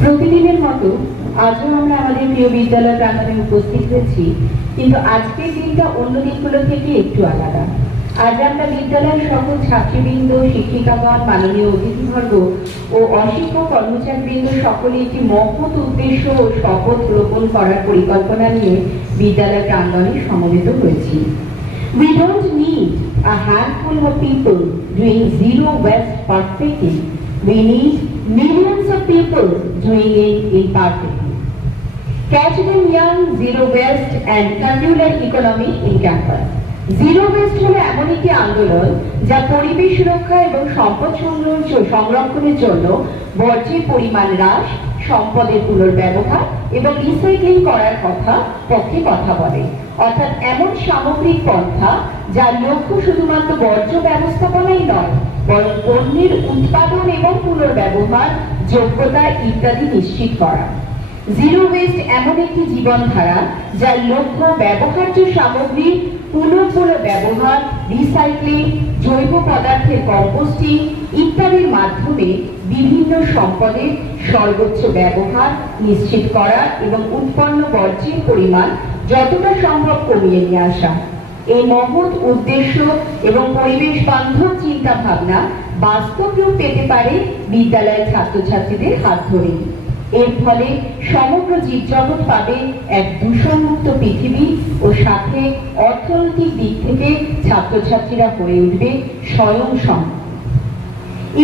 প্রতিদিনের মতো আজও আমরা আমাদের প্রিয় বিদ্যালয় প্রাঙ্গণে উপস্থিত হয়েছি, কিন্তু আজকের দিনটা অন্য দিনগুলো থেকে একটু আলাদা। আজ আমরা বিদ্যালয়ের সকল ছাত্রবৃন্দ, শিক্ষিকাগণ, মাননীয় অতিথিবর্গ ও অশিক্ষক কর্মচারীবৃন্দ সকলে একটি মহৎ উদ্দেশ্য ও শপথ গ্রহণ করার পরিকল্পনা নিয়ে বিদ্যালয় প্রাঙ্গণে সমবেত হয়েছি। We don't need a handful of people doing zero waste perfectly. We need millions of people doing it imperfectly. Catch them young, zero waste and communal economy in campus. Zero West হলো এমন একটি আন্দোলন যা পরিবেশ রক্ষা এবং সম্পদ সংরক্ষণের জন্য বর্জ্যের পরিমাণ হ্রাস, সম্পদের পুনর্ব্যবহার এবং রিসাইক্লিং করার পক্ষে কথা বলে। অর্থাৎ এমন সামগ্রিক পন্থা যার লক্ষ্য শুধুমাত্র বর্জ্য ব্যবস্থাপনাই নয়, বরং পণ্যের উৎপাদন এবং পুনর্ব্যবহার যোগ্যতা ইত্যাদি নিশ্চিত করা। জিরো ওয়েস্ট এমন একটি জীবনধারা যার লক্ষ্য ব্যবহার্য সামগ্রী পুনর্ব্যবহার, রিসাইক্লিং, জৈব পদার্থের কম্পোস্টিং ইত্যাদির মাধ্যমে বিভিন্ন সম্পদের সর্বোচ্চ ব্যবহার নিশ্চিত করা এবং উৎপন্ন বর্জ্যের পরিমাণ যতটা সম্ভব কমিয়ে নিয়ে আসা। এই মহৎ উদ্দেশ্য এবং পরিবেশ বান্ধব চিন্তা ভাবনা বাস্তব রূপ পেতে পারে বিদ্যালয়ের ছাত্রছাত্রীদের হাত ধরেই। এর ফলে সমগ্র জীবজগৎ পাবে এক দূষণমুক্ত পৃথিবী ও সাথে অর্থনৈতিক দিক থেকে ছাত্রছাত্রীরা হয়ে উঠবে স্বয়ংসম্পূর্ণ।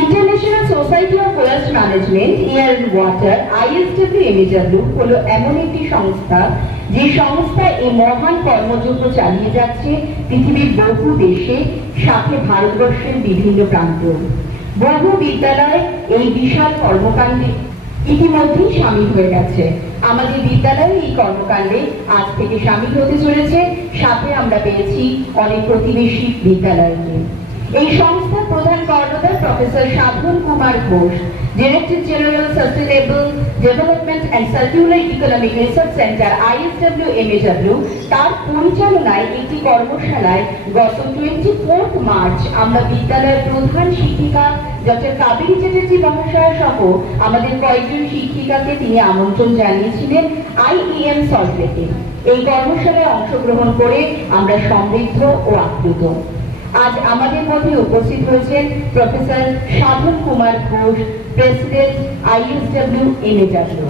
International society of waste management air and water ISWMAW হলো এমন একটি সংস্থা যে সংস্থা এই মহান কর্মযজ্ঞ চালিয়ে যাচ্ছে পৃথিবীর বহু দেশে, সাথে ভারতবর্ষের বিভিন্ন প্রান্ত। বহু বিদ্যালয় এই বিশাল কর্মকাণ্ডে ইতিমধ্যেই সামিল হয়ে গেছে। আমাদের বিদ্যালয়ে এই কর্মকাণ্ডে আজ থেকে সামিল হতে চলেছে। সাথে আমরা পেয়েছি অনেক প্রতিবেশী বিদ্যালয়কে। এই সংস্থার প্রধান কর্ণধার professor Sadhan Kumar Ghosh, director general sustainable development and circular economic research centre ISWMAW, তার পরিচালনায় একটি কর্মশালায় গত 24 মার্চ আমরা বিদ্যালয়ের প্রধান শিক্ষিকা ডক্টর কাবেরী চ্যাটার্জি মহাশয় সহ আমাদের কয়েকজন শিক্ষিকাকে তিনি আমন্ত্রণ জানিয়েছিলেন IEM সল্টলেকে। এই কর্মশালায় অংশগ্রহণ করে আমরা সমৃদ্ধ ও আপ্লুত। আজ আমাদের মধ্যে উপস্থিত হয়েছেন professor Sadhan Kumar Ghosh, president ISWMAW,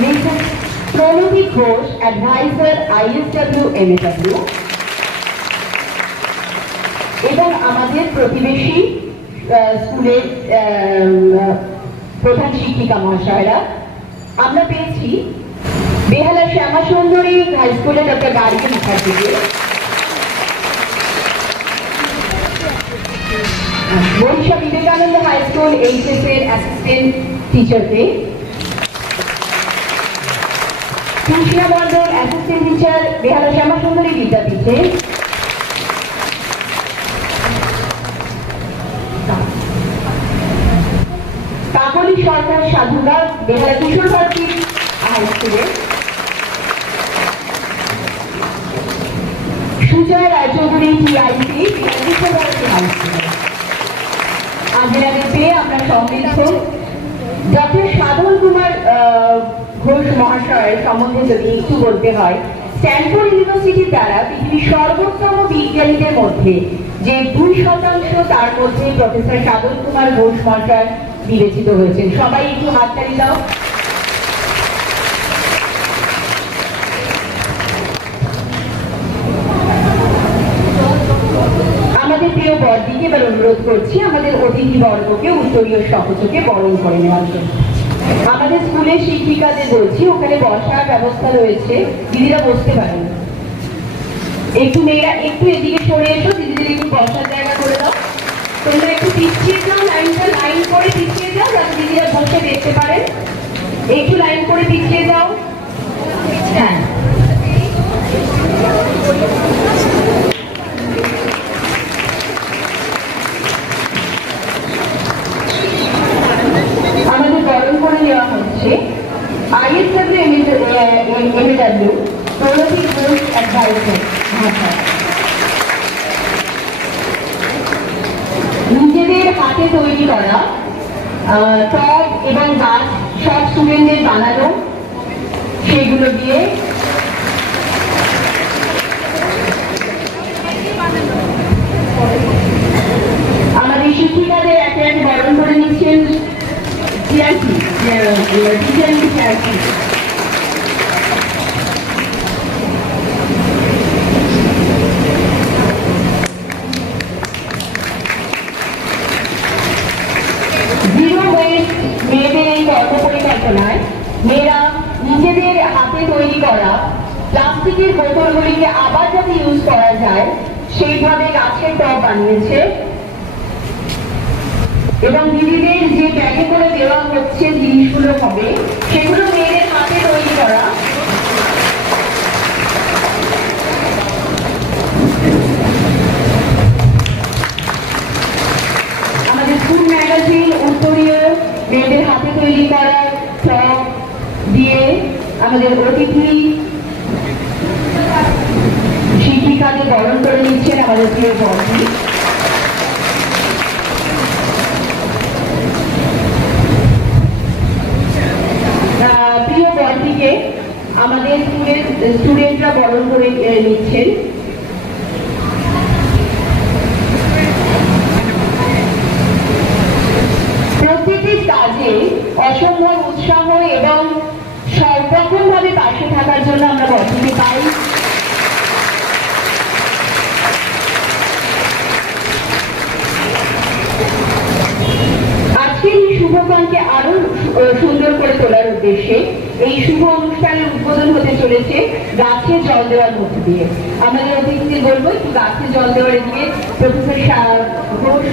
Mrs Pranati Ghosh, adviser ISWMAW, এবং আমাদের প্রতিবেশী স্কুলের প্রধান শিক্ষিকা মহাশয়রা। আমরা পেয়েছি বেহালা শ্যামা সুন্দরী হাই স্কুলে ডক্টর গার্গী মুখার্জিকে, Barisha Vivekananda high school HS এর অ্যাসিস্ট্যান্ট টিচারকে, কৃষ্ণা মন্ডল অ্যাসিস্ট্যান্ট টিচার বেহালা শ্যামা সুন্দরী বিদ্যাপীঠে, কাকলি সরকার সাধুরা বেহালা কিশোর ভারতী হাই স্কুলে, সুজয় রায়চৌধুরী TIC কিশোর ভারতী হাই স্কুলে। আজের পেয়ে আমরা সমৃদ্ধ। ডক্টর সাধন কুমার ঘোষ মহাশয়ের সম্বন্ধে যদি একটু বলতে হয়, স্ট্যানফোর্ড ইউনিভার্সিটির দ্বারা পৃথিবীর সর্বোত্তম বিজ্ঞানীদের মধ্যে যে 2% তার মধ্যে প্রফেসর সাধন কুমার ঘোষ মহাশয় বিবেচিত হয়েছেন। সবাই একটু হাততালি দাও। আমাদের প্রিয় বরদিকে এবার অনুরোধ করছি আমাদের অতিথি বর্গকে উত্তরীয় সহযোগে বরণ করে নেওয়ার জন্য। আমাদের স্কুলের শিক্ষিকাদের বলছি, ওখানে বসার ব্যবস্থা রয়েছে, দিদিরা বসতে পারেন। একটু মেয়েরা একটু এদিকে সরে এসো, দিদিদের একটু বসার জায়গা করে দাও। তোমরা একটু পিছিয়ে যাও, লাইন করে পিছিয়ে যাও যাতে দিদিরা বসে দেখতে পারেন। একটু লাইন করে পিছিয়ে যাও। হ্যাঁ, আমাদের বরণ করে নেওয়া হচ্ছে ISWMAW প্রণতি ঘোষ অ্যাডভাইজার মহাশয়। নিজেদের হাতে তৈরি করা টব এবং গাছ সব স্টুডেন্টদের বানানো, সেগুলো দিয়ে আমাদের শিক্ষিকাদের একে একে বরণ করে নিচ্ছেন মেয়েদের এই কর্মপরিকল্পনায় মেয়েরা নিজেদের হাতে তৈরি করা প্লাস্টিকের বোতলগুলিকে আবার যাতে ইউজ করা যায় সেইভাবে গাছের টব বানিয়েছে এবং দিদিদের যে ব্যাগে করে দেওয়া হচ্ছে জিনিসগুলো হবে সেগুলো মেয়েদের হাতে তৈরি করা। আমাদের স্কুল ম্যাগাজিন উত্তরীয় মেয়েদের হাতে তৈরি করা টব দিয়ে আমাদের অতিথি শিক্ষিকাদের বরণ করে নিচ্ছেন আমাদের প্রিয় বন্ধু। প্রিয় বন্ধুকে আমাদের স্টুডেন্টরা বরণ করে নিচ্ছেন। প্রত্যেকটি কাজে অসম্ভব উৎসাহ এবং সব রকম ভাবে পাশে থাকার জন্য আমরা বন্ধুকে পাই। আজকের এই শুভক্ষণকে আরো সুন্দর করে তোলার উদ্দেশ্যে এই শুভ অনুষ্ঠানের উদ্বোধন হতে চলেছে গাছে জল দেওয়ার মধ্যে দিয়ে। আমাদের অতিথিদের বলবো একটু গাছে জল দেওয়ার এদিকে প্রফেসর ঘোষ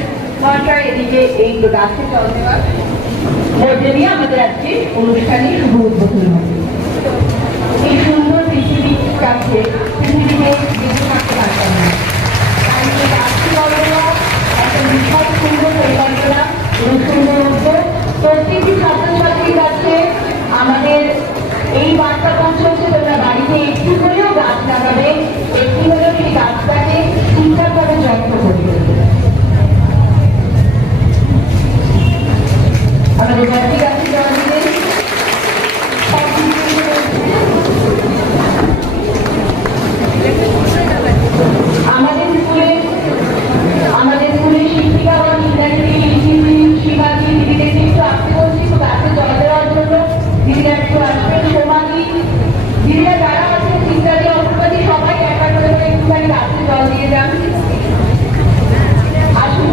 মহাশয় এদিকে এই গাছে জল দেওয়ার মধ্যে দিয়ে আমাদের আজকে অনুষ্ঠানের শুভ উদ্বোধন হবে। এই সুন্দর পৃথিবীর কাছে পৃথিবীতে বেঁচে থাকতে পারতাম না, গাছে জল দেওয়া একটা বিশাল সুন্দর পরিকল্পনা এবং সুন্দর উদ্যোগ। প্রত্যেকটি ছাত্রছাত্রীর কাছে আমাদের এই বার্তা পৌঁছচ্ছে, তোমরা বাড়িতে একটু হলেও গাছ লাগাবে, একটু হলেও সেই গাছটাকে ঠিকঠাকভাবে যত্ন করবে। আমাদের জাতি গাছে জল দিলে আমাদের স্কুলের শিক্ষিকা বা শিবাজি দিদিদেরকে একটু আসতে বলছি, তো গাছে জল দেওয়ার জন্য দিদিরা একটু আসবেন। সোমাজি দিদিরা যারা আছেন চিন্তাজি অপরাধী সবাই একা করে একটুখানি গাছে জল দিয়ে যান। আসুন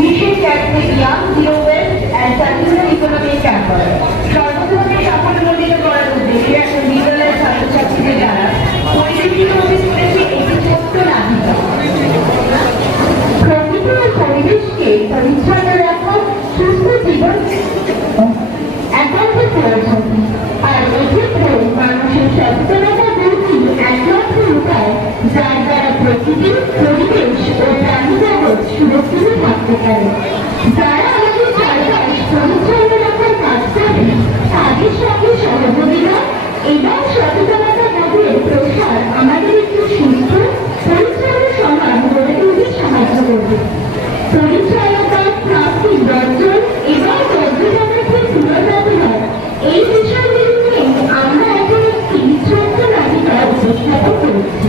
বিশেষ ক্যাটেগরিয়া zero waste and circular economic campus সর্বধরনে সাফল্যমণ্ডিত করার উদ্দেশ্যে একটা বিদ্যালয়ের ছাত্রছাত্রীদের দ্বারা পরিবেশিত হতে চলেছে একটি ছোট্ট নাটিকা। প্রকৃতি ও পরিবেশকে পরিচ্ছন্ন রাখা সুস্থ জীবন একান্ত প্রয়োজন, আর এক্ষেত্রে মানুষের সচেতনতা বৃদ্ধি একমাত্র উপায় যার দ্বারা প্রকৃতি, পরিবেশ ও প্রাণীজগৎ সুরক্ষিত থাকতে পারে। যারা আমাদের চারপাশ পরিচ্ছন্ন রাখার কাজ করে তাদের সঙ্গে সহযোগিতা এবং সচেতনতা বোধের প্রসার আমাদের একটি সুস্থ পরিচ্ছন্ন সমাজ গড়ে তুলতে সাহায্য করবে। পরিচ্ছন্নতা, প্লাস্টিক বর্জন এবং বর্জ্য পদার্থের পুনর্ব্যবহার এই বিষয়গুলি নিয়ে আমরা এখন একটি ছোট্ট নাটিকা উপস্থাপন করেছি।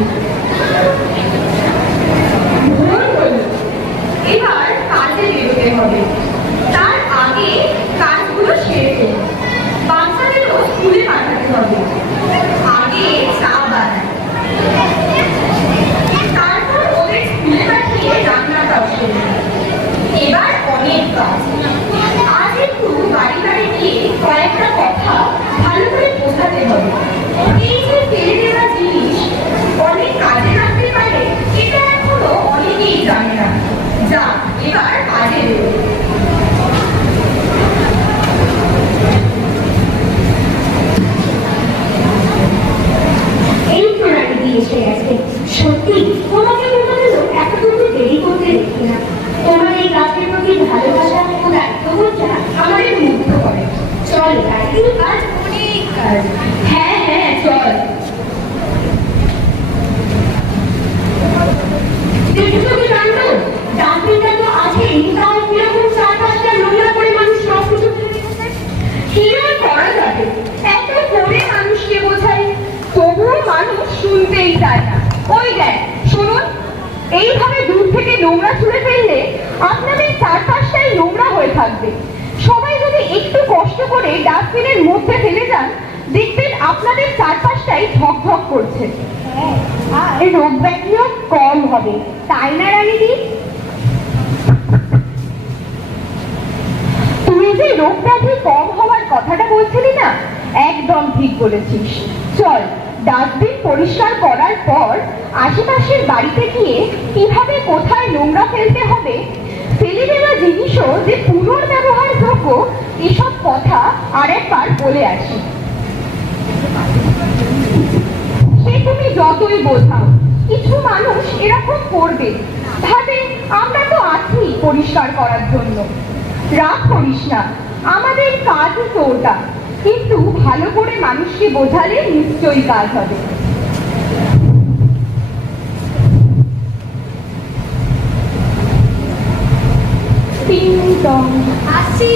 এবার কাজে বেরোতে হবে, তার আগে কাজগুলো সেরে ফেলুন। বাচ্চাদেরও স্কুলে পাঠাতে হবে, আগে চা বানায়, তারপর ওদের স্কুলে পাঠিয়ে রান্নাটাও সেরে। এবার অনেক কাজ, আজ একটু বাড়ি বাড়ি গিয়ে কয়েকটা কথা ভালো করে বোঝাতে হবে। এই যে ফেলে দেওয়া জিনিস অনেক কাজে লাগতে পারে এটা এখনো অনেকেই জানে না। যা এবার কাজে বেরোবে। এই প্রণালী দিয়েছে গেছে, সত্যি তোমাকে বললো এতটুকু দেরি করতে দেখি না। তোমার এই গাছের প্রতি ভালোবাসা ও দায়িত্ববোধটা আমাদের মুগ্ধ করে। চল একদিন কাজ অনেক কাজ। হ্যাঁ হ্যাঁ চল। দেখছো কি কাণ্ড, ডাক্তারটা নোংরা ছুঁড়ে ফেললে আপনাদের চারপাশটাই নোংরা হয়ে থাকবে। সবাই যদি একটু কষ্ট করে ডাস্টবিনের মধ্যে ফেলে যান, দেখবেন আপনাদের চারপাশটাই ঝকঝক করছে। আর রোগ ব্যাধিও কম হবে, তাই না রানীদি? তুই যে রোগ ব্যাধি কম হওয়ার কথাটা বলছিলি না, একদম ঠিক বলেছিস। চল, ডাস্টবিন পরিষ্কার করার পর আশেপাশের বাড়িতে গিয়ে কিভাবে কোথায় নোংরা ফেলতে হবে, ফেলে দেওয়া জিনিসও যে পুনর্ব্যবহারযোগ্য, এসব কথা আরেকবার বলে আসি। সে তুমি যতই বোঝাও, কিছু মানুষ এরকম করবে, ভাবে আমরা তো আছি পরিষ্কার করার জন্য। রাগ করিস না, আমাদের কাজ তো ওটা, কিন্তু ভালো করে মানুষকে বোঝালে নিশ্চয়ই কাজ হবে। আসছি।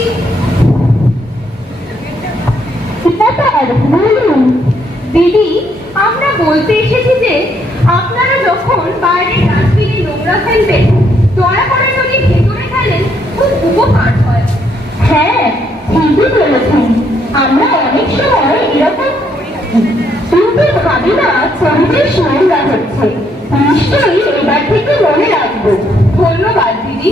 দিদি, আমরা বলতে এসেছি যে আপনারা যখন বাইরে ডাস্টবিনে নোংরা ফেলবেন, দয়া করে যদি ভেতরে ফেলেন খুব উপকার হয়। হ্যাঁ, ঠিকই বলেছেন। আমরা অনেক সময় এরকম কিন্তু ভাবি না পরিবেশ নোংরা হচ্ছে। নিশ্চয়ই এবার থেকে মনে রাখবো। ধন্যবাদ দিদি।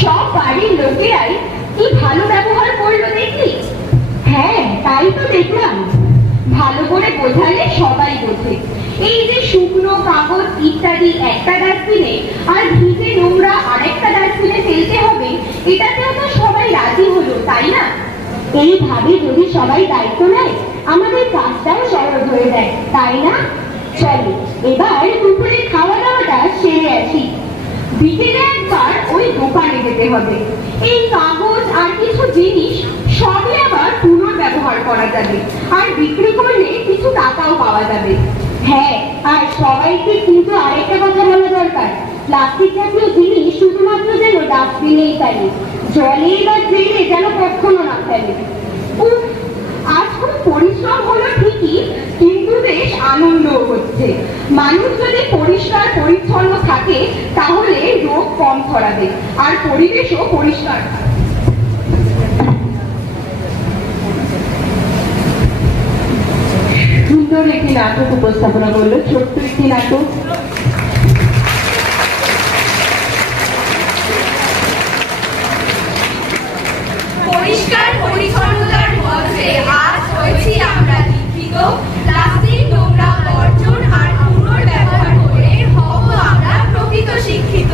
সব বাড়ির লোকেরাই কি ভালো ব্যবহার করলো দেখলি? হ্যাঁ, তাই তো দেখলাম। ভালো করে বোঝালে সবাই বোঝে। এই যে শুকনো কাগজ ইত্যাদি একটা ডাস্টবিনে আর ভিজে নোংরা আরেকটা ডাস্টবিনে ফেলতে হবে, এটাতেও তো সবাই রাজি হলো, তাই না? এইভাবে যদি সবাই দায়িত্ব নেয়, আমাদের কাজটাও সহজ হয়ে যায়, তাই না? চলো, এবার দুপুরে খাওয়া দাওয়াটা সেরে আসি। বিকেলে একবার ওই দোকানে যেতে হবে। এই কাগজ আর কিছু জিনিস সবই আবার পুনর্ব্যবহার করা যাবে, আর বিক্রি করলে কিছু টাকাও পাওয়া যাবে। হ্যাঁ, আর সবাইকে কিন্তু আরেকটা কথা বলা দরকার, প্লাস্টিক জাতীয় জিনিস শুধুমাত্র যেন ডাস্টবিনেই ফেলে, জলে বা ড্রেনে যেন কখনো না ফেলে। উফ, আজ খুব পরিশ্রম হলো ঠিকই, কিন্তু বেশ আনন্দও হচ্ছে। মানুষ যদি পরিষ্কার পরিচ্ছন্ন থাকে, তাহলে রোগ কম ছড়াবে আর পরিবেশও পরিষ্কার থাকবে। সুন্দর একটি নাটক উপস্থাপনা করলো, ছোট্ট একটি নাটক। পরিষ্কার পরিচ্ছন্নতার মধ্যে আজ হয়েছি আমরা লিখিত। প্লাস্টিক নোংরা বর্জন আর পুনর্ব্যবহার করে হব আমরা প্রকৃত শিক্ষিত।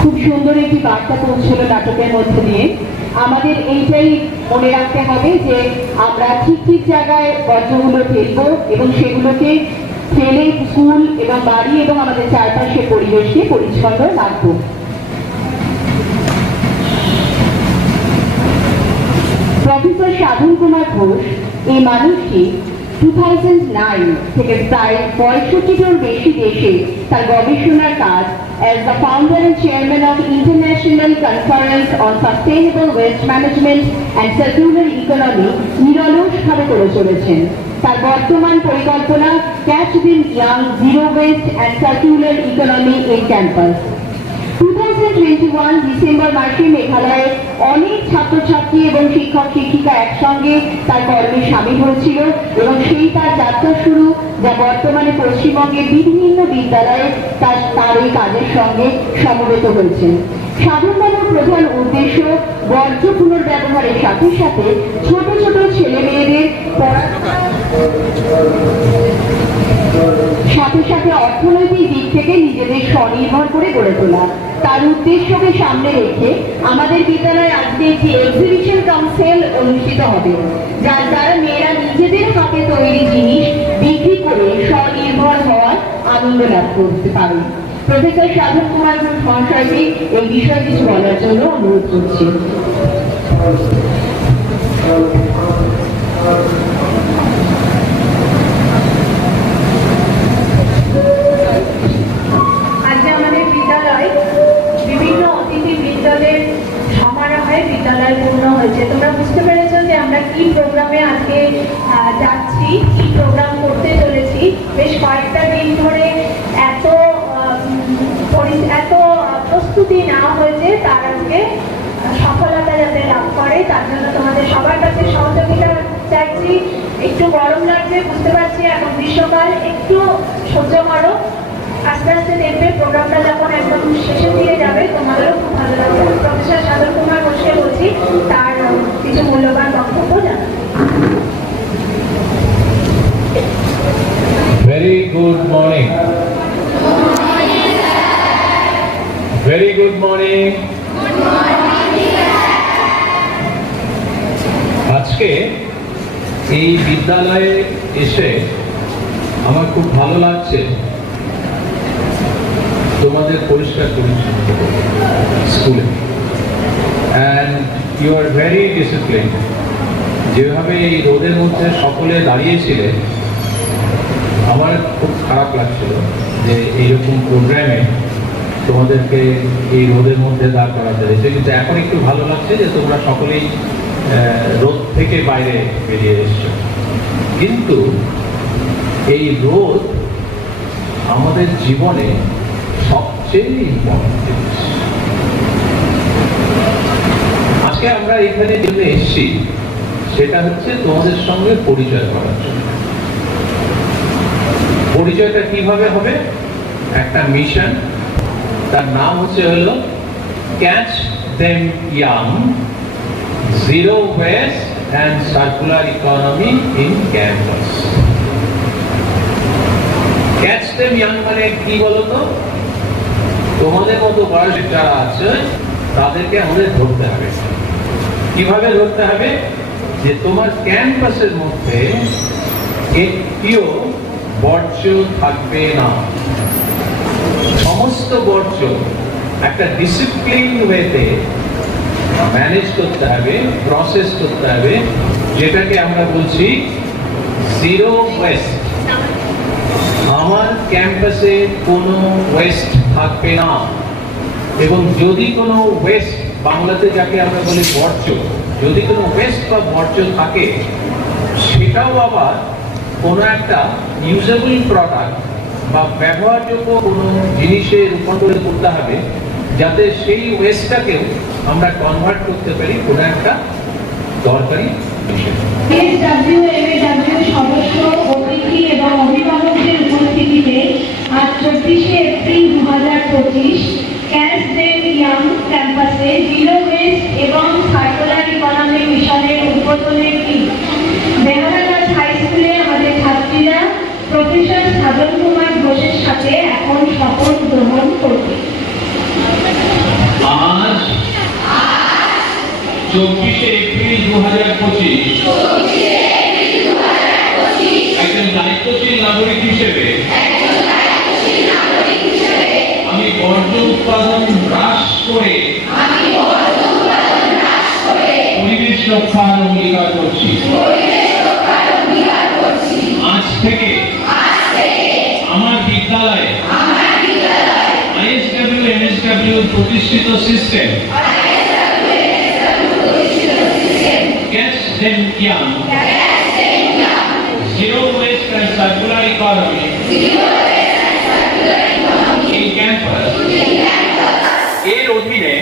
খুব সুন্দর একটি বার্তা পৌঁছলো নাটকের মধ্যে দিয়ে। আমাদের এইটাই মনে রাখতে হবে যে আমরা ঠিক ঠিক জায়গায় বর্জ্যগুলো ফেলবো এবং সেগুলোকে ফেলে স্কুল এবং বাড়ি এবং আমাদের চারপাশের পরিবেশকে পরিচ্ছন্ন রাখবো। প্রফেসর সাধন কুমার ঘোষ এই মানুষটি 2009 থেকে প্রায় 65টিরও বেশি দেশে তার গবেষণার কাজ as the founder and chairman of International Conference on Sustainable Waste Management and Circular Economy নিরলসভাবে করে চলেছেন। তার বর্তমান পরিকল্পনা ক্যাচ দিম young, zero waste and circular economy in campus. 2021 December মাসে মেঘালয়ের অনেক ছাত্রছাত্রী এবং শিক্ষক শিক্ষিকা একসঙ্গে তার কর্মে সামিল হয়েছিল এবং সেই তার যাত্রা শুরু, যা বর্তমানে পশ্চিমবঙ্গের বিভিন্ন বিদ্যালয়ে তার এই কাজের সঙ্গে সমবেত হয়েছে। সাধনবাবুর প্রধান উদ্দেশ্য বর্জ্য পুনর্ব্যবহারের সাথে সাথে ছোট ছোট ছেলে মেয়েদের সাথে সাথে অর্থনৈতিক দিক থেকে নিজেদের স্বনির্ভর করে গড়ে তোলা। তার উদ্দেশ্যকে সামনে রেখে আমাদের বিদ্যালয়ে আজকে একটি এক্সিবিশন কাম সেল অনুষ্ঠিত হবে, যার দ্বারা মেয়েরা নিজেদের হাতে তৈরি জিনিস বিক্রি করে স্বনির্ভর হওয়ার আনন্দ লাভ করতে পারে। প্রফেসর সাধন কুমার ঘোষ মহাশয়কে এই বিষয়ে কিছু বলার জন্য অনুরোধ করছি। আজকে আমাদের বিদ্যালয় বিভিন্ন অতিথি বিদ্যালয়ের বুঝতে পেরেছো যে আমরা কি প্রোগ্রামে আজকে যাচ্ছি, কি প্রোগ্রাম করতে চলেছি। বেশ কয়েকটা দিন ধরে এত প্রস্তুতি নেওয়া হয়েছে, তার আজকে সফলতা যাতে লাভ করে তার জন্য তোমাদের সবার কাছে সহযোগিতা চাইছি। একটু গরম লাগছে বুঝতে পারছি, এখন গ্রীষ্মকাল, একটু সহ্য করো। আস্তে আস্তে দেখবে প্রোগ্রামটা যখন একদম শেষের দিকে যাবে তোমাদেরও খুব ভালো লাগবে। প্রফেসর সাধন কুমার ঘোষকে বলছি তার কিছু মূল্যবান বক্তব্য জানান। Very good morning. Very good morning. আজকে এই বিদ্যালয়ে এসে আমার খুব ভালো লাগছে তোমাদের পরিষ্কার পরিচ্ছন্ন স্কুলে, and you are very discipline. যেভাবে এই রোদের মধ্যে সকলে দাঁড়িয়েছিলে, আমার খুব খারাপ লাগছিল যে এইরকম প্রোগ্রামে তোমাদেরকে এই রোদের মধ্যে দাঁড় করাতে হয়েছে, কিন্তু এখন একটু ভালো লাগছে যে তোমরা সকলেই রোদ থেকে বাইরে বেরিয়ে এসছো। কিন্তু এই রোদ আমাদের জীবনে সবচেয়ে ইম্পর্টেন্ট জিনিস। আজকে আমরা এখানে জন্য এসেছি সেটা হচ্ছে তোমাদের সঙ্গে পরিচয় করার জন্য। পরিচয়টা কিভাবে হবে? একটা মিশন, তার নাম হলো catch them young, zero waste and circular economy in campus. Catch them young মানে কি বলতো? তোমাদের মতো বয়স যারা আছে তাদেরকে আমাদের ধরতে হবে। কিভাবে ধরতে হবে? যে তোমার ক্যাম্পাসের মধ্যে একটিও বর্জ্য থাকবে না। সমস্ত বর্জ্য একটা ডিসিপ্লিন ওয়েতে ম্যানেজ করতে হবে, প্রসেস করতে হবে, যেটাকে আমরা বলছি জিরো ওয়েস্ট। আমার ক্যাম্পাসে কোনো ওয়েস্ট থাকবে না, এবং যদি কোনো ওয়েস্ট, বাংলাতে যাকে আমরা বলি বর্জ্য, যদি কোনো ওয়েস্ট বা বর্জ্য থাকে সেটাও আবার কোনো একটা ইউজেবল প্রোডাক্ট বা ব্যবহারযোগ্য কোনো জিনিসে রূপান্তরিত করতে হবে, যাতে সেই ওয়েস্টটাকেও আমরা কনভার্ট করতে পারি কোনো একটা দরকারি বিষয়। এসডব্লিউ এমএডব্লিউ সদস্য, অতিথি এবং অভিভাবকদের উপস্থিতিতে আজ 24শে এপ্রিল 2025 ক্যাচ দেম ইয়াং ক্যাম্পাসে জিরো ওয়েস্ট এবং সার্কুলার ইকোনমি মিশনের উদ্বোধনের দিন বেহালাঘাট হাই স্কুলে আমাদের ছাত্রীরা প্রফেসর সাধন কুমার ঘোষের সাথে এখন শপথ গ্রহণ করবে। আজ 24শে এপ্রিল 2025 একজন দায়িত্বশীল নাগরিক হিসেবে আমি বর্জ্য উৎপাদন হ্রাস করে পরিবেশ রক্ষার অঙ্গীকার করছি। আজ থেকে আমার বিদ্যালয়ে আইএসডব্লিউ এমএসডব্লিউ প্রতিষ্ঠিত system catch them young, zero waste and circular economy in campus এর অধীনে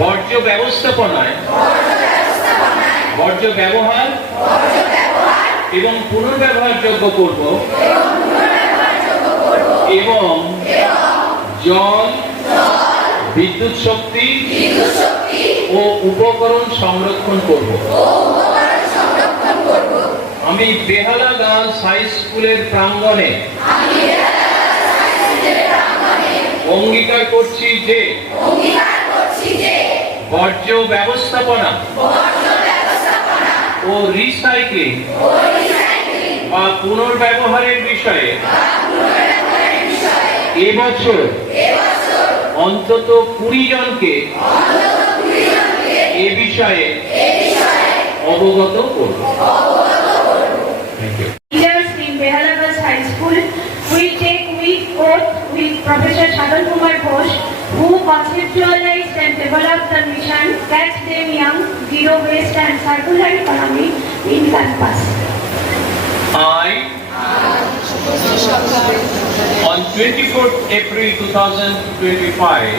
বর্জ্য ব্যবস্থাপনায় বর্জ্য ব্যবহার এবং পুনর্ব্যবহারযোগ্য করব এবং জল, বিদ্যুৎ শক্তি ও উপকরণ সংরক্ষণ করব। আমি বেহালা গার্লস হাই স্কুলের প্রাঙ্গণে অঙ্গীকার করছি যে বর্জ্য ব্যবস্থাপনা ও রিসাইক্লিং বা পুনর্ব্যবহারের বিষয়ে এবছর অন্তত 20 জনকে এ বিষয়ে অবগত করব। Leaders in Behala Girls High School will take oath with Professor Sadhan Kumar Ghosh, who conceptualized and develop the mission Catch Them Young, Zero Waste and Circular Economy in campus. I, on 24th April 2025,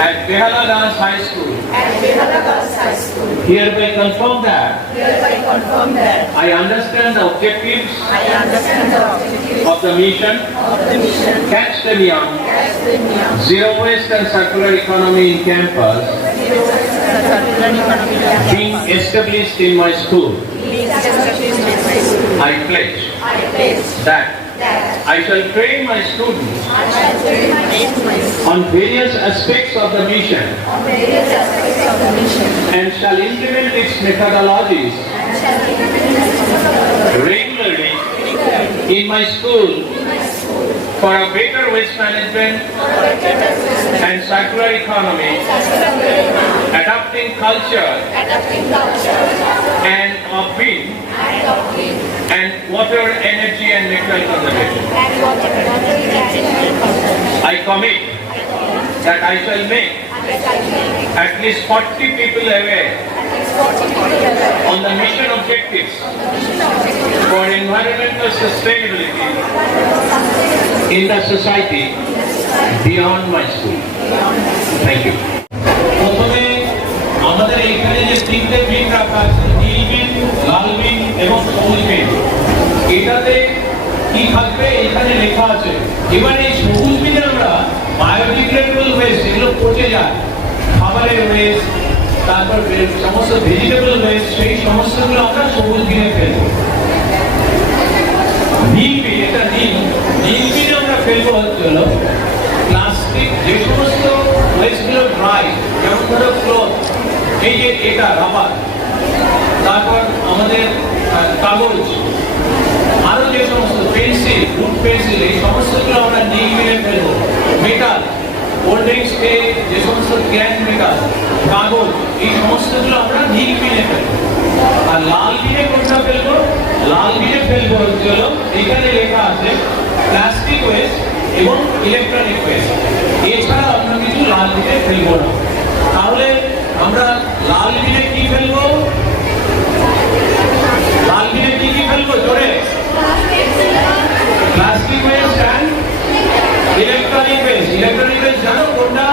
at Behala Girls High School, hereby confirm that I understand the objectives of the mission Catch Them Young, Zero Waste and Circular Economy in campus being established in my school. I pledge that I shall train my students on various aspects of the mission and shall implement its methodologies regularly in my school for a better waste management and circular economy, adapting culture and of wind and water, energy and natural conservation. I commit that I shall make at least 40 people aware on the mission objectives for environmental sustainability in the society beyond my school. Thank you. প্রথমে আমাদের এখানে যে তিনটে বিন রাখা আছে, নীল বিন, লাল বিন এবং সবুজ বিন, এটাতে কি থাকবে এখানে লেখা আছে। এবার এই সবুজ বিনে আমরা বায়োডিগ্রেডেবল ওয়েস্ট, এগুলো পচে যায়, খাবারের ওয়েস্ট, তারপর সমস্ত ভেজিটেবল ওয়েস্ট, সেই সমস্তগুলো আমরা সবুজ বিনে ফেলবো। নীল বিন, এটা নীল বিনে আমরা ফেলবো হচ্ছে হলো প্লাস্টিক, যে সমস্ত ওয়েস্টগুলো ড্রাই, যেমন ধরো ক্লথ, এই যে এটা রাবার, তারপর আমাদের কাগজ, আরো যে সমস্ত পেন্সিল, উড পেন্সিল, এই সমস্তগুলো আমরা নীল বিনে ফেলবো। মেটাল, কোল্ড ড্রিঙ্কসকে যে সমস্ত ক্যান মেটাল, কাগজ, এই সমস্তগুলো আমরা নীল বিনে ফেলবো। আর লাল বিনে কোনটা ফেলবো? লাল বিনে ফেলবো হচ্ছে হলো এখানে লেখা আছে প্লাস্টিক ওয়েস্ট এবং ইলেকট্রনিক ওয়েস্ট, এছাড়া অন্য কিছু লাল বিনে ফেলবো না। তাহলে আমরা লাল বিনে কি ফেলবো? লাল বিনে কি কি ফেলবো? জোরে। Plastic waste and electronic West. Electronic West জানো কোনটা?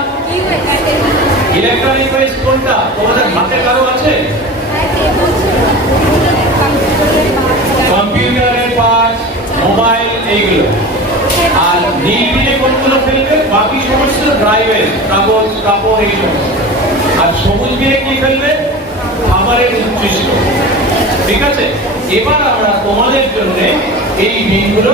ইলেকট্রনিক ওয়েস্ট কোনটা? তোমাদের হাতে কারো আছে? কম্পিউটারের পার্টস, মোবাইল, এইগুলো। আর নীল বিনে কোনগুলো ফেলবে? বাকি সমস্ত ড্রাই ওয়েস্ট, কাগজ, কাপড়, এই সমস্ত। আর সবুজ বিনে কি ফেলবে? খাবারের উচ্ছিষ্ট। ঠিক আছে, এবার আমরা তোমাদের জন্য এই বিনগুলো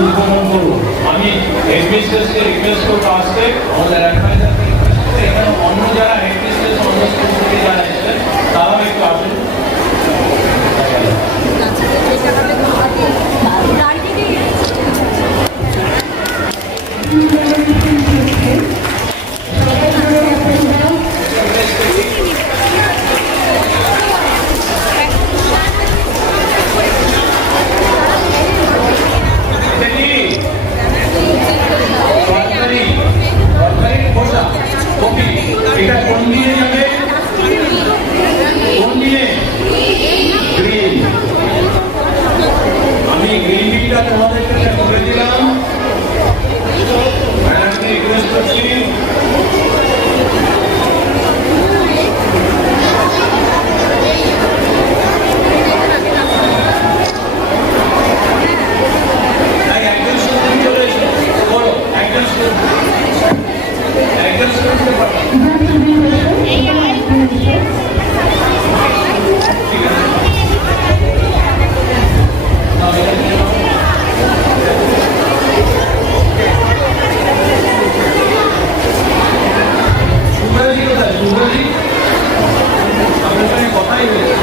উদ্বোধন করব। আমি হেডমিস্ট্রেসকে রিকোয়েস্ট করবো আসতে, আমাদের অ্যাডভাইজারকে রিকোয়েস্ট করতে, এখানে অন্য যারা হেডমিস্ট্রেস, অন্য স্কুল থেকে যারা এসেছেন তারাও একটু আসুন। এটা কোন দিনে যাবে? কোন দিনে? গ্রিন। আমি গ্রিন বিনটা তোমাদের কাছে করে দিলাম। ম্যাডামকে রিকোয়েস্ট করছি একজন স্টুডেন্ট চলে এসো, বলো একজন স্টুডেন্টকে পাঠাও। সুব্রাজি কোথায়? সুব্রাজি আপনার সঙ্গে কথাই হয়েছে।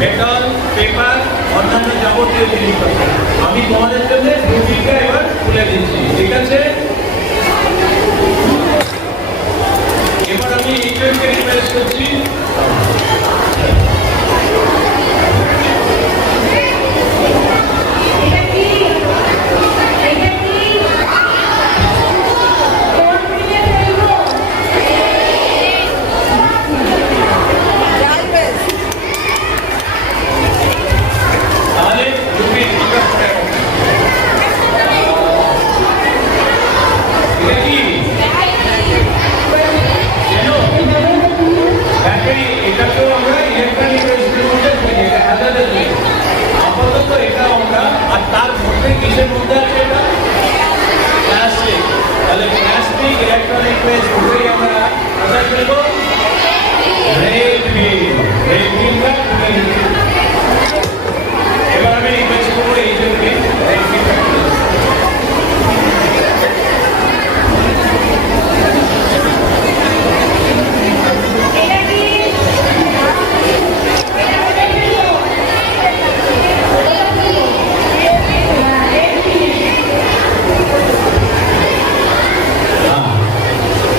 মেটাল, পেপার, অন্যান্য যাবতীয় জিনিসপত্র। আমি তোমাদের জন্য রুটিটা এবার খুলে দিচ্ছি, ঠিক আছে? এবার আমি এইচএমকে রিকোয়েস্ট করছি এটা কি এটা কি কোন মিলে ফেলবো তাহলে রুটি এটা করে রাখো। এটা কি জানো? ব্যাটারি, এটাকেও আমরা ইলেকট্রনিক ওয়েস্টের মধ্যে ফেলি, এটা হাজারের জিনিস। আপাতত এটা আমরা, আর তার মধ্যে কিসের মধ্যে আছে এটা? প্লাস্টিক। তাহলে প্লাস্টিক, ইলেকট্রনিক ওয়েস্ট দুটোই আমরা কোথায় ফেলবো? রেড বিন। রেড বিনটা তুলে নিচ্ছি। এবার আমি রিকোয়েস্ট করবো এই জন্য রেড বিনটা তুলে দিতে। এটা কি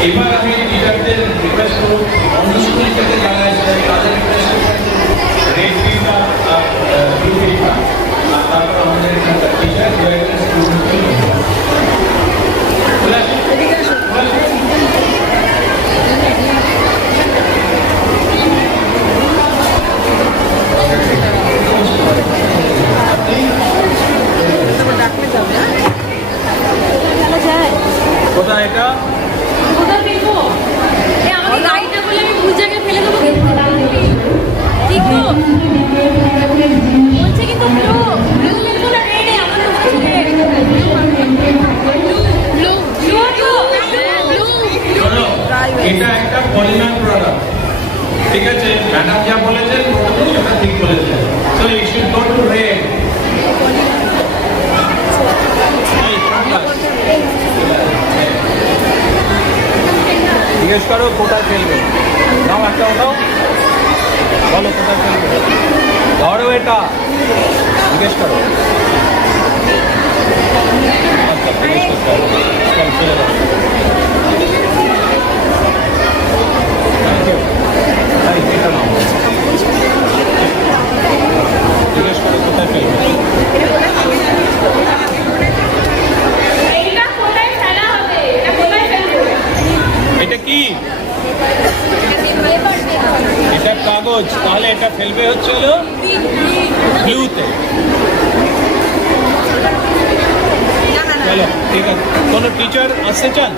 এবার আমি টিচারদের রিকোয়েস্ট করব, অন্য স্কুল থেকে যারা এসেছে তাদের রিকোয়েস্ট করব রেড বিনটা আর ব্লু বিনটা, আর তারপর আমাদের এখানকার টিচার দু একটা স্টুডেন্টকে নিয়ে যাবে। চলে আসুন, চলে আসুন। কোথায় এটা? কোথায় ফেলবো? আমাকে গাড়িটা বলে আমি ভুল জায়গায় ফেলে দেবো কিন্তু। ঠিক তো? বলছে কিন্তু ব্লু কিন্তু না রেডে, আমাদের হচ্ছে রেড। ব্লু শোনো, এটা একটা পলিমার প্রোডাক্ট, ঠিক আছে? ম্যাডাম যা বলেছেন সেটা ঠিক বলেছেন। So it should go to red. জিজ্ঞেস করো কোথায় ফেলবে, নাও একটা ওঠাও, বলো কোথায় ফেলবে, ধরো এটা, জিজ্ঞেস করো। আচ্ছা, জিজ্ঞেস করতে হবে। চল, চলে যাও। Thank you. এই, এটা নাও। জিজ্ঞেস করো কোথায় ফেলবে। এইটা কোথায় ফেলা হবে এটা কোথায় ফেলবো এটা কি? এটা কাগজ, তাহলে এটা ফেলবে হচ্ছে হলো ব্লুতে। চলো, ঠিক আছে। কোনো টিচার আসতে চান?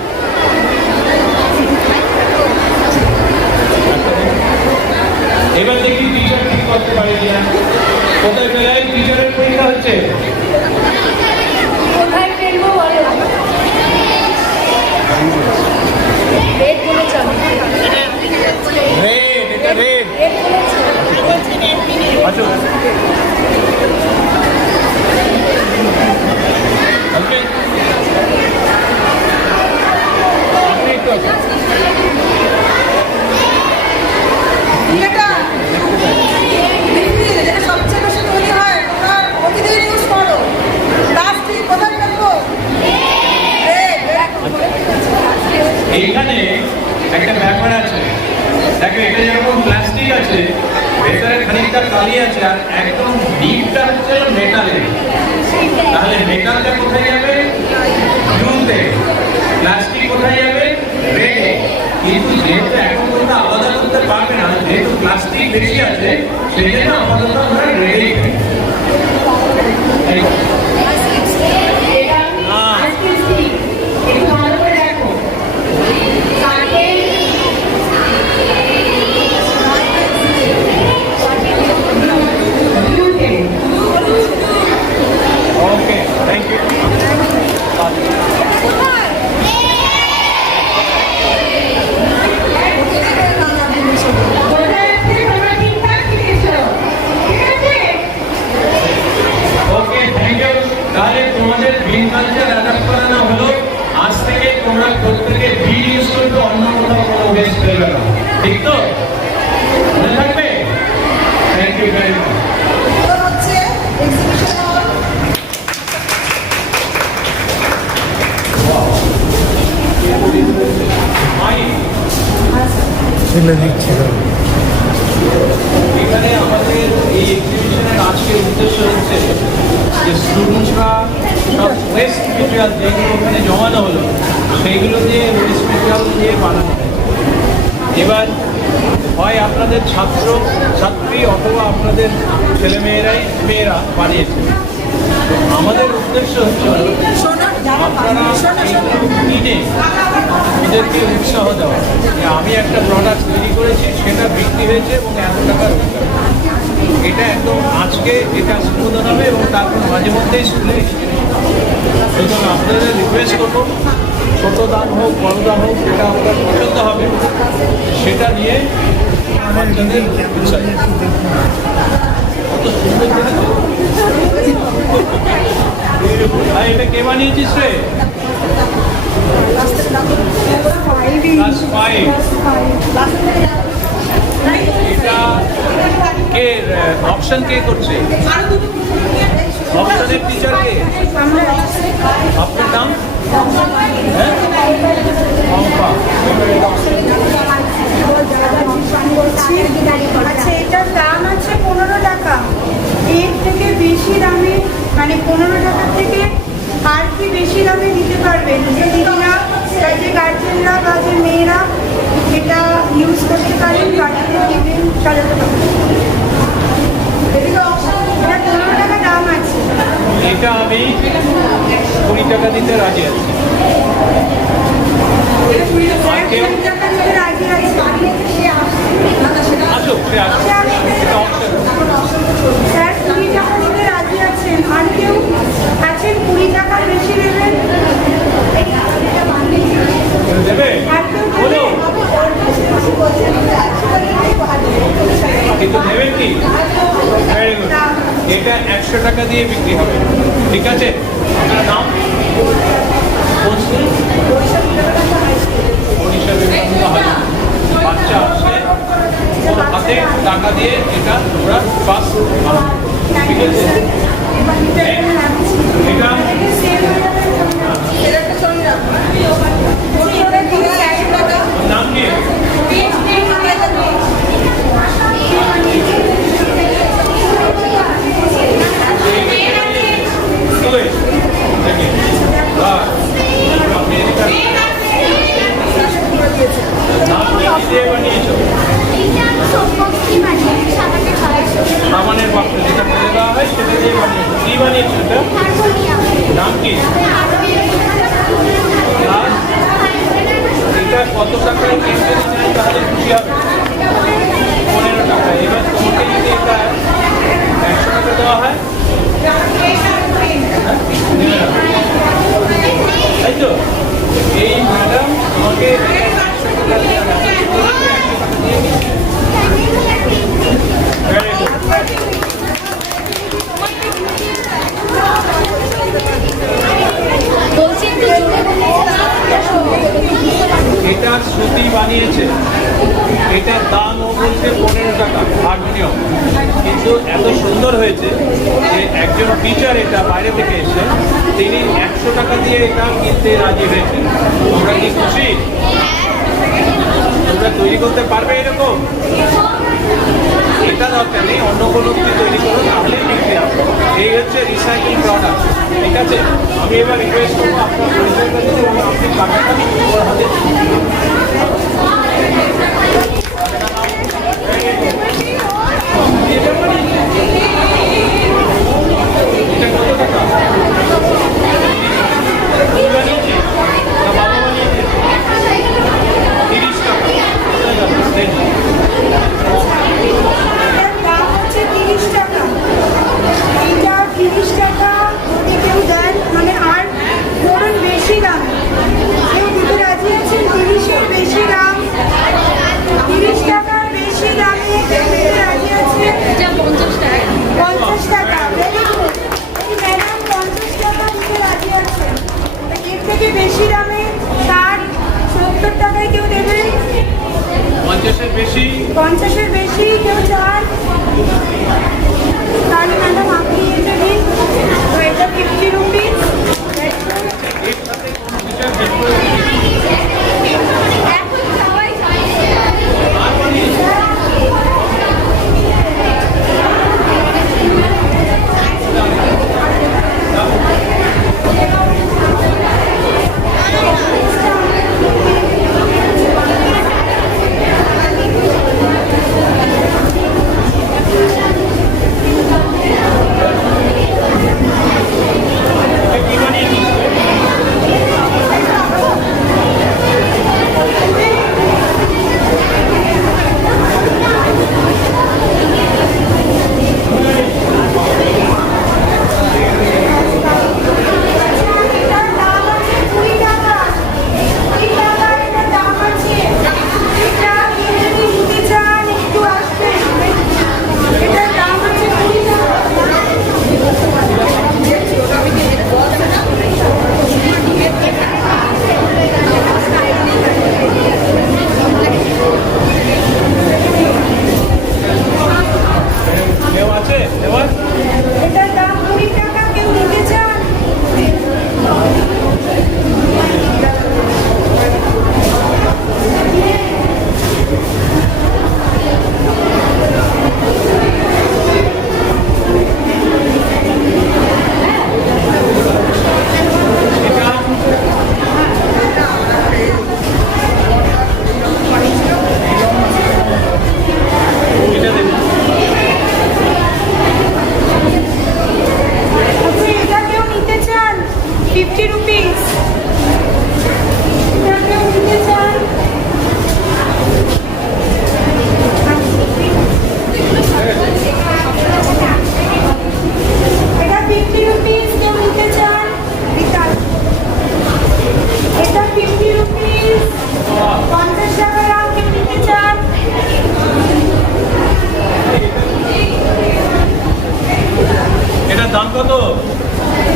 এবার দেখি টিচার ঠিক করতে পারে কিনা। কোথায় ফেলাই? টিচারের পরীক্ষা হচ্ছে। কোথায় ফেলবো বলো রেড বলেছ রেড, এটা রেড। আচ্ছা, ওকে, আপনি একটু আসুন। এটা যেটা সবচেয়ে বেশি তৈরি হয় ওটা প্রতিদিন ইউজ করো। প্লাস্টিক কোথায় ফেলবো? এইখানে একটা ব্যাপার আছে, দেখো এটা যেরকম প্লাস্টিক আছে, ভেতরে খানিকটা কালি আছে, আর একদম ডিপটা হচ্ছে মেটালের। তাহলে মেটালটা কোথায় যাবে? ব্লুতে। প্লাস্টিক কোথায় যাবে? রেডে। কিন্তু যেহেতু এখন পর্যন্ত আলাদা করতে পারবে না, যেহেতু প্লাস্টিক বেশি আছে, সেই জন্য আপাতত আমরা রেডেই এটা আজকে ঠিক একটু ভালো করে দেখো। কাঠের ব্লুতে। ওকে, থ্যাংক ইউ। কোথায় আছে তোমরা ঠিকঠাক শিখেছো, ঠিক আছে? ওকে, থ্যাংক ইউ। তাহলে তোমাদের গ্রিন কালচার অ্যাডাপ্ট করানো হলো। আজ থেকে তোমরা প্রত্যেকে বিল ইউজ করবে, অন্য কোথাও কোনো ওয়েস্ট ফেলবে না, ঠিক তো? মনে থাকবে? Thank you. You very much. এবার হচ্ছে এক্সিবিশন হল। এখানে আমাদের এই এক্সিবিশনের আজকের উদ্দেশ্য হচ্ছে যে স্টুডেন্টসরা সব ওয়েস্ট মেটেরিয়াল যেগুলো ওখানে জমানো হলো সেইগুলো দিয়ে ওয়েস্ট মেটেরিয়াল দিয়ে বানানো হয়েছে। এবার হয় আপনাদের ছাত্রী অথবা আপনাদের মেয়েরা বানিয়েছে। তো আমাদের উদ্দেশ্য হচ্ছে আপনারা এইগুলো কিনে ওদেরকে উৎসাহ দেওয়া যে আমি একটা প্রোডাক্ট তৈরি করেছি, সেটা বিক্রি হয়েছে এবং এত টাকা রোজগার। এটা একদম আজকে এটা উদ্বোধন হবে এবং তারপর মাঝে মধ্যেই স্কুলে সুতরাং আপনাদের রিকোয়েস্ট করবো, ছোট দান হোক বড় দান হোক, যেটা আপনার পছন্দ হবে সেটা নিয়ে বাচ্চাদের উৎসাহিত। কত সুন্দর করেছে। আর এটা কে বানিয়েছিস রে? ক্লাস 5। এটা কে অপশন কে করছে? অপশনের টিচার কে? আপনার নাম? হ্যাঁ? পম্পা। আচ্ছা, এটার দাম আছে 15 টাকা। এর থেকে বেশি দামে মানে 15 টাকার থেকে আর কি বেশি দামে দিতে পারবেন যে দিদিরা, যে গার্জেনরা বা যে মেয়েরা এটা ইউজ করতে পারেন, বাড়িতে দিবেন, সাজাতে পারেন। এটা 15 টাকা দাম আছে। এটা আমি 20 টাকা দিতে রাজি আছি। আর কেউ? 20 টাকা দিতে রাজি আছে। আসুক, সে আসুক। এটা অপশন। স্যার 20 টাকা দিতে রাজি আছেন। আর কেউ আছেন 20 টাকার বেশি নেবেন? দেবে? আর কেউ বলো। কিন্তু দেবেন কি? Very good. এটা 100 টাকা দিয়ে বিক্রি হবে। ঠিক আছে? আপনার নাম? কোন স্কুল? ওড়িশা বিবেকানন্দ হাই। বাচ্চা আসলে ওর হাতে টাকা দিয়ে এটা ওরা পাস বানাবে। ঠিক আছে? এটা নাম কি? সামানের বাক্স যেটা ফেলে দেওয়া হয় সেটা দিয়ে বানিয়েছো। কি বানিয়েছো এটা? নাম কি? আর এটা কত টাকায় কিনতে চাই তাহলে খুশি হবে? 15 টাকা। এবার তোমাকে যদি এটা 100 টাকা দেওয়া হয়, নেবে না? তাই তো? এই ম্যাডাম তোমাকে 100 টাকা দিয়ে ভেরি গুড। বলছি একটু জোরে বলুন। এটা শ্রুতি বানিয়েছে। এটার দাম ও বলছে 15 টাকা হারমোনিয়াম, কিন্তু এত সুন্দর হয়েছে যে একজন টিচার এটা বাইরে থেকে এসে তিনি 100 টাকা দিয়ে এটা কিনতে রাজি হয়েছে। তোমরা কি খুশি? তোমরা তৈরি করতে পারবে এরকম? এটা দরকার নেই, অন্য কোনো কিছু তৈরি করো, তাহলে বিক্রি হবে। এই হচ্ছে রিসাইকেল প্রোডাক্ট। ঠিক আছে? আমি এবার রিকোয়েস্ট করবো আপনার পরিচয় করতে এবং আপনি টাকাটা ওর হাতে এটা কত টাকা? তুমি বানিয়েছি না বাবা বানিয়েছে? 30 টাকা। দাম হচ্ছে 30 টাকা। এইটা 30 টাকা যদি কেউ দেন মানে আর ধরুন বেশি দাম কেউ দিতে রাজি আছেন, 30-এর বেশি দাম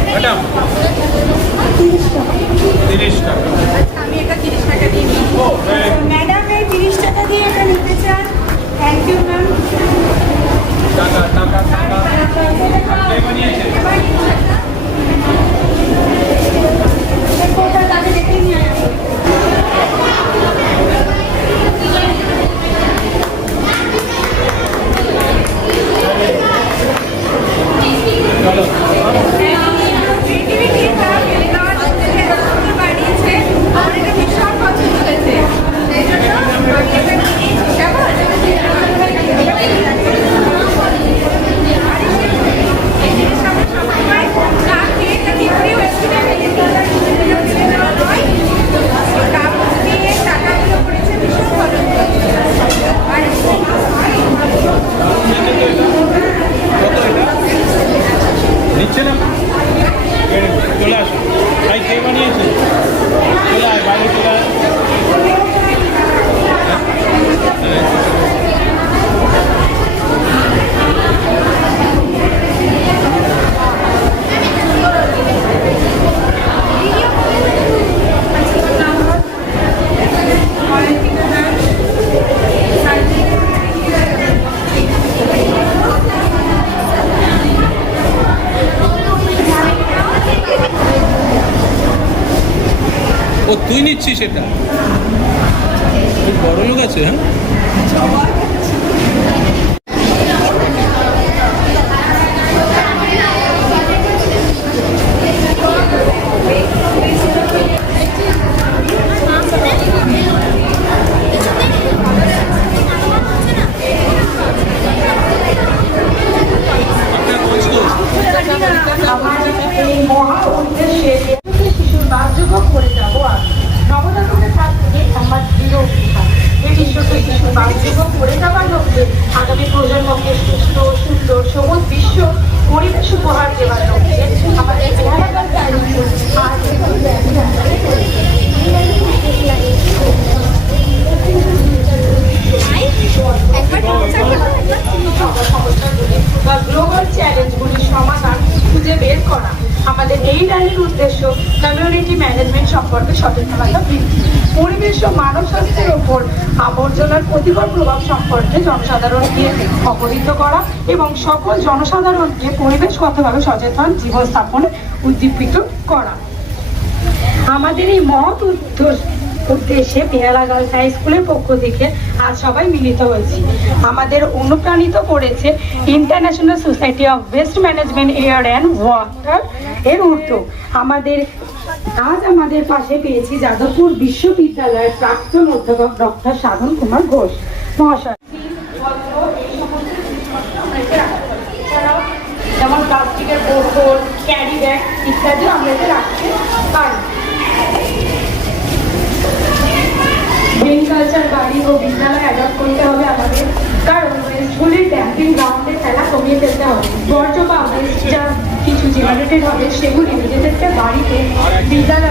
ম্যাডাম 30 টাকা আমি এটা 30 টাকা দিয়ে নিই ম্যাডাম এই 30 টাকা দিয়ে এটা নিতে চান থ্যাংক ইউ ম্যাম টাকা টাকা টাকা কে বানিয়েছে কোথায় তাকে দেখে নিয়ে আসো চলো কত এটা নিচ্ছে না চলে আসো ভাই কে বানিয়েছে চলে আয় বাইরে চলে আয় ও তুই নিচ্ছিস এটা খুব বড় লোক আছে হ্যাঁ আমার এই মহা উদ্দেশ্যে শিশুর বাসযোগ্য করে যাব আর নবজাতকের কাছ থেকে আমার দৃঢ় অভিজ্ঞতা এই বিশ্বকে শিশুর বাসযোগ্য করে যাওয়ার লক্ষ্যে আগামী প্রজন্মকে সুস্থ সুন্দর সবুজ বিশ্ব পরিবেশ উপহার দেওয়ার লক্ষ্যে আমাদের বেহারাগঞ্জ গ্লোবাল চ্যালেঞ্জগুলির সমাধান খুঁজে বের করা আমাদের এই র্যালির উদ্দেশ্য কমিউনিটি ম্যানেজমেন্ট সম্পর্কে সচেতনতা বৃদ্ধি পরিবেশ ও মানব স্বাস্থ্যের ওপর আবর্জনার ক্ষতিকর প্রভাব সম্পর্কে জনসাধারণকে অবহিত করা এবং সকল জনসাধারণকে পরিবেশগতভাবে সচেতন জীবনযাপনে উদ্দীপিত করা আমাদের এই মহৎ উদ্দেশ্যে বেহালা গার্লস হাই স্কুলের পক্ষ থেকে আজ সবাই মিলিত হয়েছি আমাদের অনুপ্রাণিত করেছে international society of waste management air and water এর উদ্যোগ আজ আমাদের পাশে পেয়েছি যাদবপুর বিশ্ববিদ্যালয়ের প্রাক্তন অধ্যাপক ডক্টর সাধন কুমার ঘোষ মহাশয় যেমন প্লাস্টিকের বোতল ক্যারি ব্যাগ ইত্যাদি আমরা এতে রাখতে পারি গ্রিন কালচার বাড়ি ও বিদ্যালয় অ্যাডপ্ট করতে হবে আমাদের কারণ স্কুলের ড্যাম্পিং গ্রাউন্ডে খেলা কমিয়ে ফেলতে হবে বর্জ্য বা ওয়েস্ট যা কিছু জেনারেটেড হবে সেগুলি নিজেদেরকে বাড়িতে বিদ্যালয়